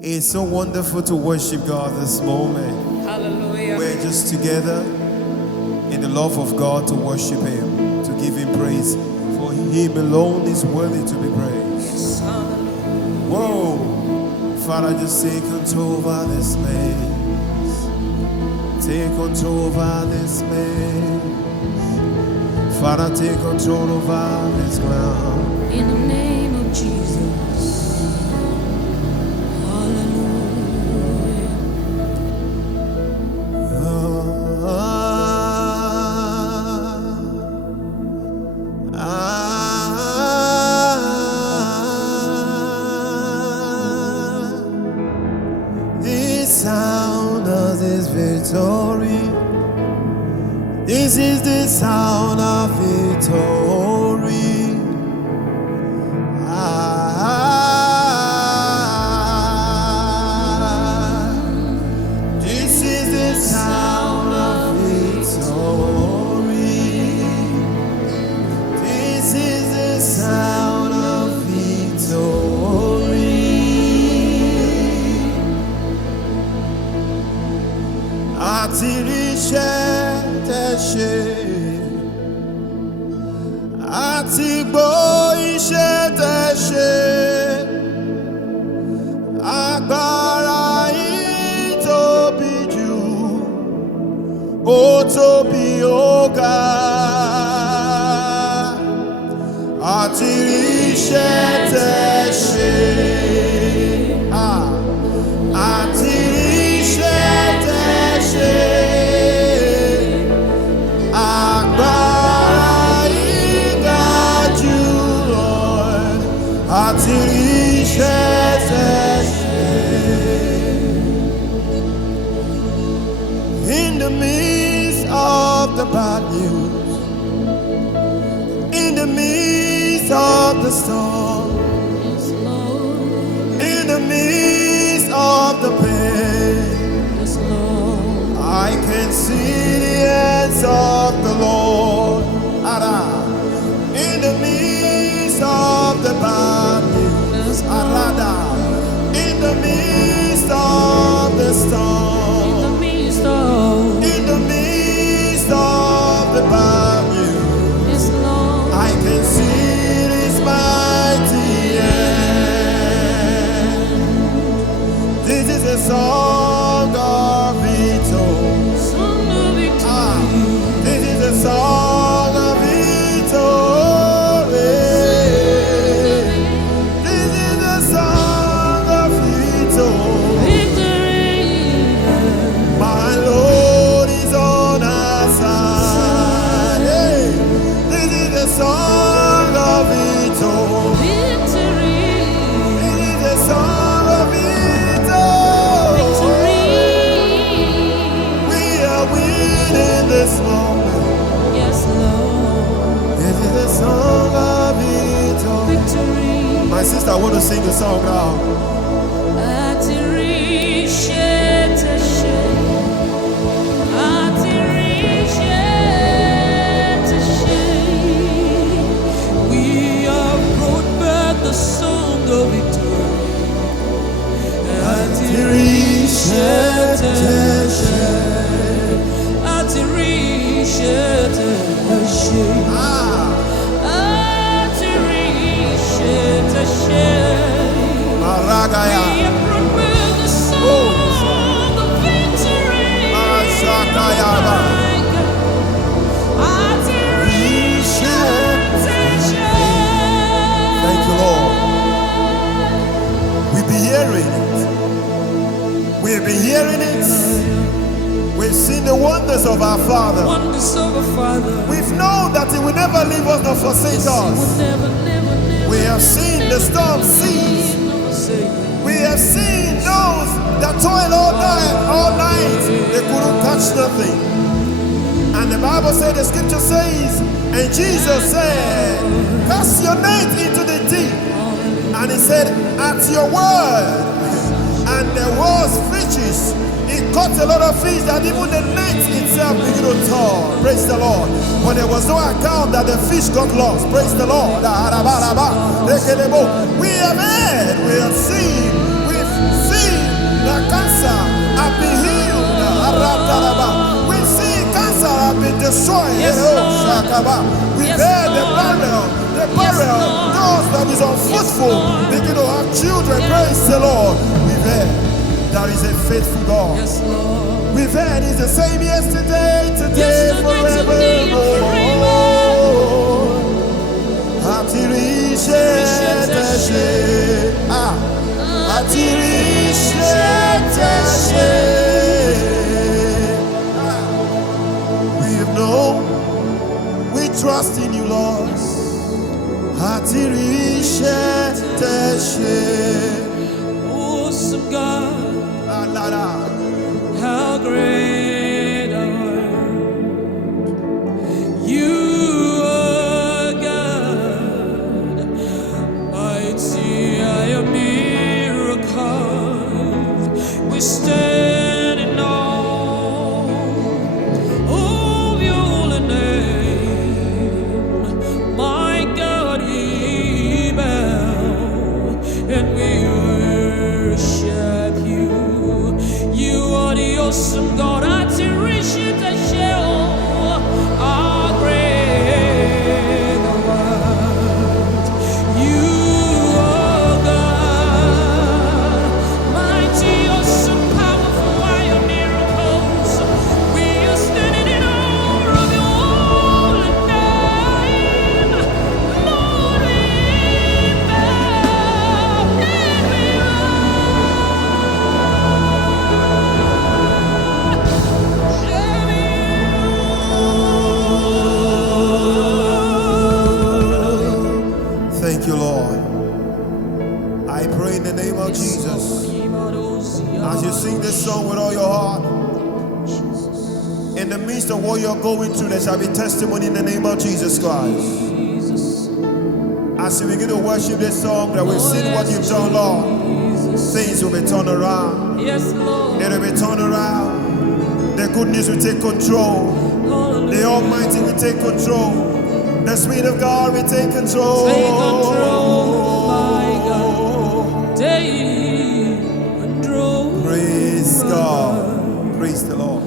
It's so wonderful to worship God this moment. Hallelujah. We're just together in the love of God to worship Him, to give Him praise. For Him alone is worthy to be praised. Yes, hallelujah. Whoa! Father, just take control over this place. Take control over this place. Father, take control over this ground. In the name of Jesus. Victory. This is the sound of victory. This is the sound of victory. This is the sound of victory. Àti ríṣẹ́ tẹ́ ṣe, àti gbọ́ iṣẹ́ tẹ́ ṣe, agbára yín tóbi jù, ó tóbi ó ga. Àti ríṣẹ́ tẹ́ ṣe, àti ríṣẹ́ tẹ́ ṣe. In the midst of the bad news, in the midst of the storm, in the midst of the pain, I can see the hands of the Lord. In the midst of the bad news, in the midst of the storm, in the midst of the bad news, I can see His mighty hand. This is a song of victory. This is a song of victory. This is a song of victory. My Lord is on our side. Hey. This is a song of victory. This is a song of victory. We are winning this moment. Yes, Lord. This is a song of victory. My sister, I want to sing a song now. We have brought back the song of victory. Maragaya. We have brought back the song of victory. Thank you, Lord. We've been hearing it. We've been hearing it. We've seen the wonders of our Father. We've known that He will never leave us nor forsake us. We have seen the storm cease. We have seen those that toil all night. They couldn't touch nothing. And the Bible said, the scripture says, and Jesus said, cast your net into the deep. And He said, at your word. And there was fishes. He caught a lot of fish that even the net itself began to thaw. Praise the Lord. But there was no account that the fish got lost. Praise the Lord. We have heard, we have seen, we've seen We see cancer have been destroyed. Yes, Lord. We Yes, bear the Lord. burial. Lord. Those that is unfruitful, Lord. begin to have children. Yes. Praise the Lord. We bear. That is a faithful God. Yes, Lord. We've heard it's the same yesterday, today, Yesterday, forever. today, and forever. We have known, we trust in you, Lord. Awesome God, how great thou art. You are God, mighty are your miracles. We stand in awe of your holy name. My God, we bow and we worship you. You are the awesome God. I cherish you to show our great world. You are God, mighty, awesome, powerful are your miracles. We are standing in awe of your holy name. Lord, we bow and we Thank you, Lord. I pray in the name of Jesus. As you sing this song with all your heart, in the midst of what you're going through, there shall be testimony in the name of Jesus Christ. As you begin to worship this song, that we've seen what you've done, Lord, things will be turned around. Yes, Lord. It will be turned around. The good news will take control. The Almighty will take control. The Spirit of God will take control. Take control, my God. Take control. Praise God. Praise the Lord.